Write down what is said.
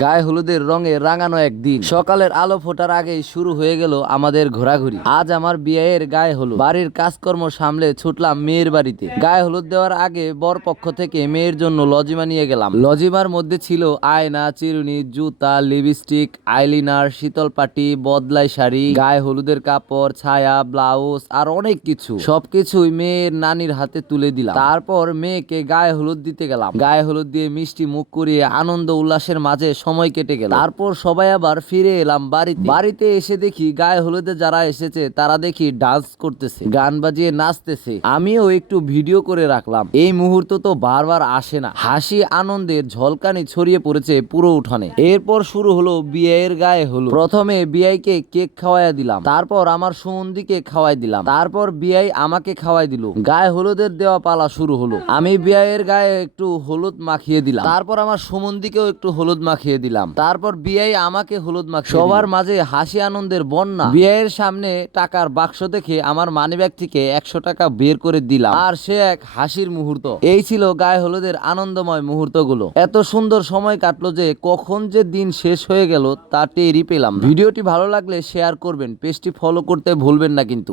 গায়ে হলুদের রঙে রাঙানো একদিন। সকালের আলো ফোটার আগেই শুরু হয়ে গেল আমাদের ঘোরাঘুরি। আজ আমার বিয়ের গায়ে হলুদ। বাড়ির কাজকর্ম সামলে ছুটলাম মেয়ের বাড়িতে। গায়ে হলুদ দেওয়ার আগে বর পক্ষ থেকে মেয়ের জন্য লজিমা নিয়ে গেলাম। লজিমার মধ্যে ছিল আয়না, চিরুনি, জুতা, লিপস্টিক, আইলিনার, শীতল পাটি, বদলাই শাড়ি, গায়ে হলুদের কাপড়, ছায়া, ব্লাউজ আর অনেক কিছু। সবকিছুই মেয়ের নানির হাতে তুলে দিলাম। তারপর মেয়েকে গায়ে হলুদ দিতে গেলাম। গায়ে হলুদ দিয়ে মিষ্টি মুখ করিয়ে আনন্দ উল্লাসের মাঝে সময় কেটে গেল। তারপর সবাই আবার ফিরে এলাম বাড়িতে। বাড়িতে এসে দেখি গায়ে হলুদে যারা এসেছে তারা দেখি ডান্স করতেছে, গান বাজিয়ে নাচতেছে। আমিও একটু ভিডিও করে রাখলাম। এই মুহূর্ত তো বারবার আসে না। হাসি আনন্দের ঝলকানি ছড়িয়ে পড়েছে পুরো উঠানে। এরপর শুরু হলো বিয়ের গায়ে হলুদ। প্রথমে বিয়াইকে কেক খাওয়াইয়া দিলাম, তারপর আমার সুমন্দিকে খাওয়াই দিলাম, তারপর বিয়াই আমাকে খাওয়াই দিল। গায়ে হলুদের দেওয়া পালা শুরু হলো। আমি বিয়ের গায়ে একটু হলুদ মাখিয়ে দিলাম, তারপর আমার সুমন্দিকেও একটু হলুদ মাখিয়ে দিলাম, তারপর বিয়াই আমাকে হলুদ মাখিয়ে দিল। সবার মাঝে হাসি আনন্দের বন্যা। বিয়ের সামনে টাকার বাক্স দেখে আমার মানিব্যাগ থেকে 100 টাকা বের করে দিলাম, আর সে এক হাসির মুহূর্ত। এই ছিল গায়ে হলুদের আনন্দময় মুহূর্তগুলো। এত সুন্দর সময় কাটলো যে কখন যে দিন শেষ হয়ে গেল তা টেরই পেলাম। ভিডিওটি ভালো লাগলে শেয়ার করবেন, পেজটি ফলো করতে ভুলবেন না কিন্তু।